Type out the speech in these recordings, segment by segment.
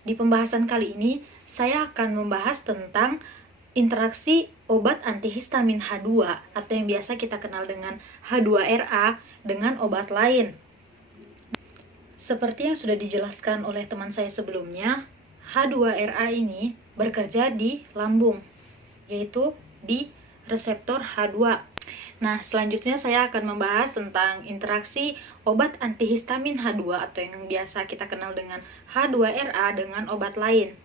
Di pembahasan kali ini, saya akan membahas tentang interaksi obat antihistamin H2 atau yang biasa kita kenal dengan H2RA dengan obat lain. Seperti yang sudah dijelaskan oleh teman saya sebelumnya, H2RA ini bekerja di lambung, yaitu di reseptor H2. Nah, selanjutnya saya akan membahas tentang interaksi obat antihistamin H2 atau yang biasa kita kenal dengan H2RA dengan obat lain.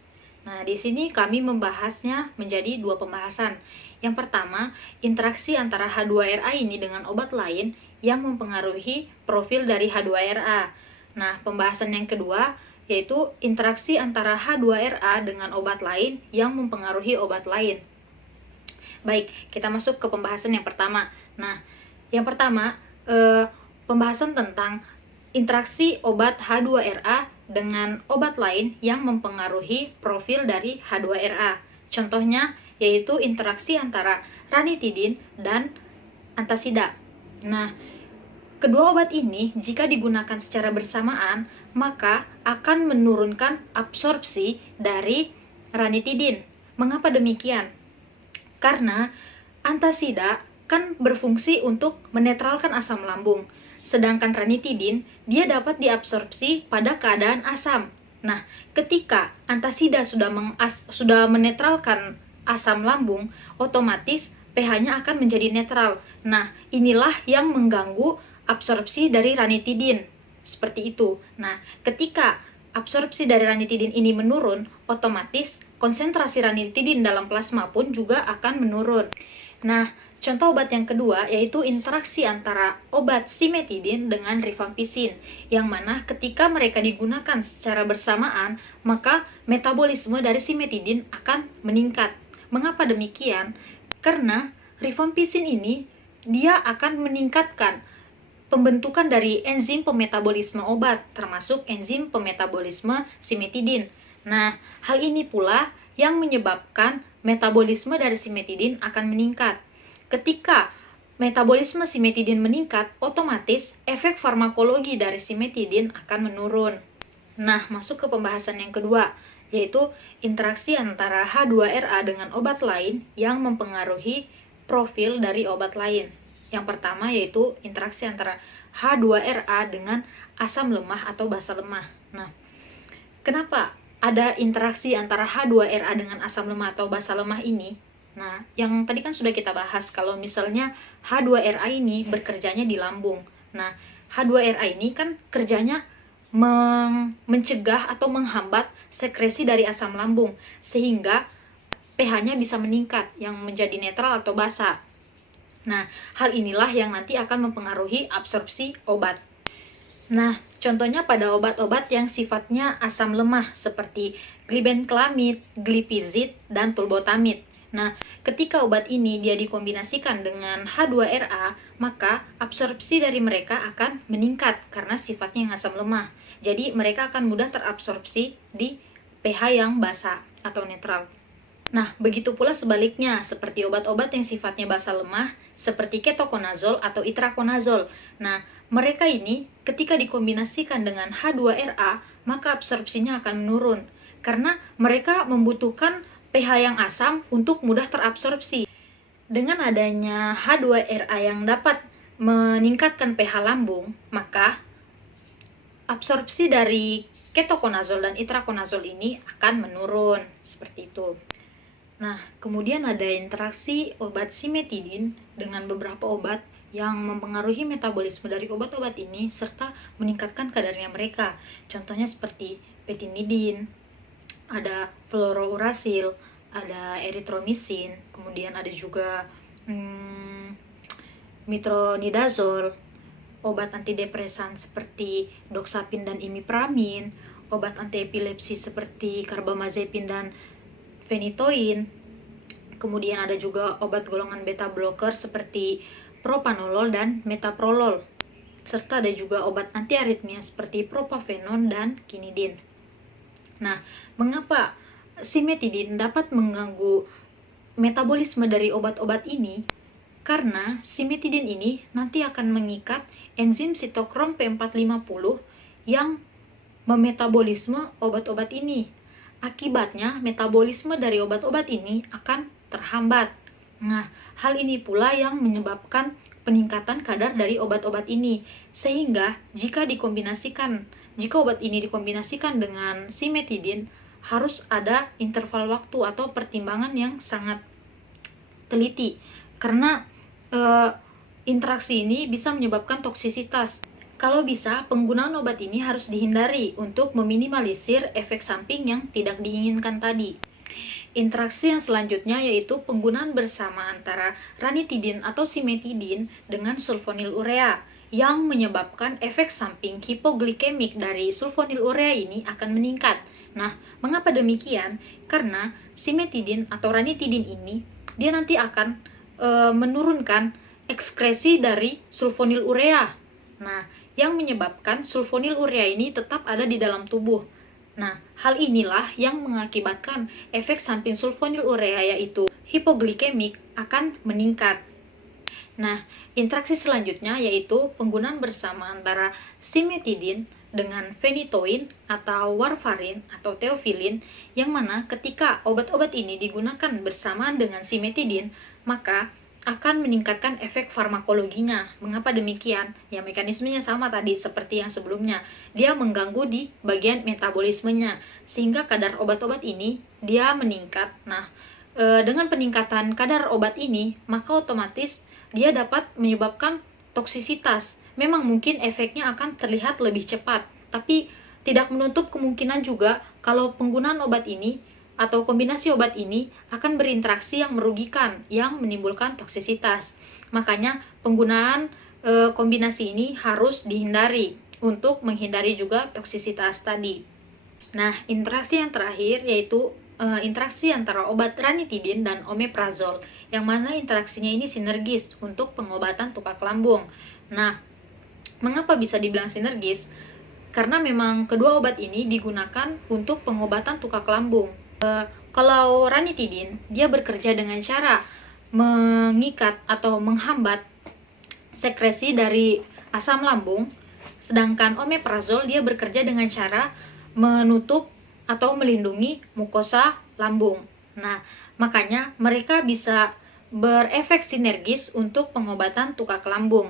Nah, di sini kami membahasnya menjadi dua pembahasan. Yang pertama, interaksi antara H2RA ini dengan obat lain yang mempengaruhi profil dari H2RA. Nah, pembahasan yang kedua yaitu interaksi antara H2RA dengan obat lain yang mempengaruhi obat lain. Baik, kita masuk ke pembahasan yang pertama. Nah, yang pertama, pembahasan tentang interaksi obat H2RA dengan obat lain yang mempengaruhi profil dari H2RA. Contohnya, yaitu interaksi antara ranitidin dan antasida. Nah, kedua obat ini jika digunakan secara bersamaan, maka akan menurunkan absorpsi dari ranitidin. Mengapa demikian? Karena antasida kan berfungsi untuk menetralkan asam lambung, sedangkan ranitidin dia dapat diabsorpsi pada keadaan asam. Nah, ketika antasida sudah menetralkan asam lambung, otomatis pH-nya akan menjadi netral. Nah, inilah yang mengganggu absorpsi dari ranitidin. Seperti itu. Nah, ketika absorpsi dari ranitidin ini menurun, otomatis konsentrasi ranitidin dalam plasma pun juga akan menurun. Nah, contoh obat yang kedua yaitu interaksi antara obat simetidin dengan rifampicin, yang mana ketika mereka digunakan secara bersamaan, maka metabolisme dari simetidin akan meningkat. Mengapa demikian? Karena rifampicin ini dia akan meningkatkan pembentukan dari enzim pemetabolisme obat, termasuk enzim pemetabolisme simetidin. Nah, hal ini pula yang menyebabkan metabolisme dari simetidin akan meningkat. Ketika metabolisme simetidin meningkat, otomatis efek farmakologi dari simetidin akan menurun. Nah, masuk ke pembahasan yang kedua, yaitu interaksi antara H2RA dengan obat lain yang mempengaruhi profil dari obat lain. Yang pertama yaitu interaksi antara H2RA dengan asam lemah atau basa lemah. Nah, kenapa ada interaksi antara H2RA dengan asam lemah atau basa lemah ini? Nah, yang tadi kan sudah kita bahas kalau misalnya H2RA ini bekerjanya di lambung. Nah, H2RA ini kan kerjanya mencegah atau menghambat sekresi dari asam lambung sehingga pH-nya bisa meningkat yang menjadi netral atau basa. Nah, hal inilah yang nanti akan mempengaruhi absorpsi obat. Nah, contohnya pada obat-obat yang sifatnya asam lemah seperti glibenclamid, glipizid, dan tulbutamid. Nah, ketika obat ini dia dikombinasikan dengan H2RA, maka absorpsi dari mereka akan meningkat karena sifatnya yang asam lemah. Jadi, mereka akan mudah terabsorpsi di pH yang basa atau netral. Nah, begitu pula sebaliknya, seperti obat-obat yang sifatnya basa lemah, seperti ketoconazole atau itraconazole. Nah, mereka ini ketika dikombinasikan dengan H2RA, maka absorpsinya akan menurun. Karena mereka membutuhkan pH yang asam untuk mudah terabsorpsi. Dengan adanya H2RA yang dapat meningkatkan pH lambung, maka absorpsi dari ketoconazole dan itraconazole ini akan menurun. Seperti itu. Nah, kemudian ada interaksi obat simetidin dengan beberapa obat yang mempengaruhi metabolisme dari obat-obat ini serta meningkatkan kadarnya mereka. Contohnya seperti petinidin, ada fluorouracil, ada erythromycin, kemudian ada juga metronidazole, obat antidepresan seperti doxapin dan imipramin, obat antiepilepsi seperti carbamazepin dan phenytoin. Kemudian ada juga obat golongan beta blocker seperti propanolol dan metoprolol. Serta ada juga obat antiaritmia seperti propafenon dan kinidin. Nah, mengapa simetidin dapat mengganggu metabolisme dari obat-obat ini? Karena simetidin ini nanti akan mengikat enzim sitokrom P450 yang memetabolisme obat-obat ini. akibatnya metabolisme dari obat-obat ini akan terhambat. Nah, hal ini pula yang menyebabkan peningkatan kadar dari obat-obat ini, sehingga jika obat ini dikombinasikan dengan simetidin, harus ada interval waktu atau pertimbangan yang sangat teliti, karena interaksi ini bisa menyebabkan toksisitas. Kalau bisa, penggunaan obat ini harus dihindari untuk meminimalisir efek samping yang tidak diinginkan tadi. Interaksi yang selanjutnya yaitu penggunaan bersama antara ranitidin atau simetidin dengan sulfonilurea yang menyebabkan efek samping hipoglikemik dari sulfonilurea ini akan meningkat. Nah, mengapa demikian? Karena simetidin atau ranitidin ini dia nanti akan menurunkan ekskresi dari sulfonilurea. Nah, yang menyebabkan sulfonilurea ini tetap ada di dalam tubuh. Nah, hal inilah yang mengakibatkan efek samping sulfonilurea yaitu hipoglikemik akan meningkat. Nah, interaksi selanjutnya yaitu penggunaan bersama antara simetidin dengan phenytoin atau warfarin atau theophylline, yang mana ketika obat-obat ini digunakan bersamaan dengan simetidin, maka akan meningkatkan efek farmakologinya. Mengapa demikian? Ya, mekanismenya sama tadi seperti yang sebelumnya. Dia mengganggu di bagian metabolismenya, sehingga kadar obat-obat ini dia meningkat. Nah, dengan peningkatan kadar obat ini, maka otomatis dia dapat menyebabkan toksisitas. Memang mungkin efeknya akan terlihat lebih cepat, tapi tidak menutup kemungkinan juga kalau penggunaan obat ini atau kombinasi obat ini akan berinteraksi yang merugikan, yang menimbulkan toksisitas. Makanya penggunaan kombinasi ini harus dihindari untuk menghindari juga toksisitas tadi. Nah, interaksi yang terakhir yaitu interaksi antara obat ranitidin dan omeprazol, yang mana interaksinya ini sinergis untuk pengobatan tukak lambung. Nah, mengapa bisa dibilang sinergis? Karena memang kedua obat ini digunakan untuk pengobatan tukak lambung. Kalau ranitidin, dia bekerja dengan cara mengikat atau menghambat sekresi dari asam lambung, sedangkan omeprazol dia bekerja dengan cara menutup atau melindungi mukosa lambung. Nah, makanya mereka bisa berefek sinergis untuk pengobatan tukak lambung.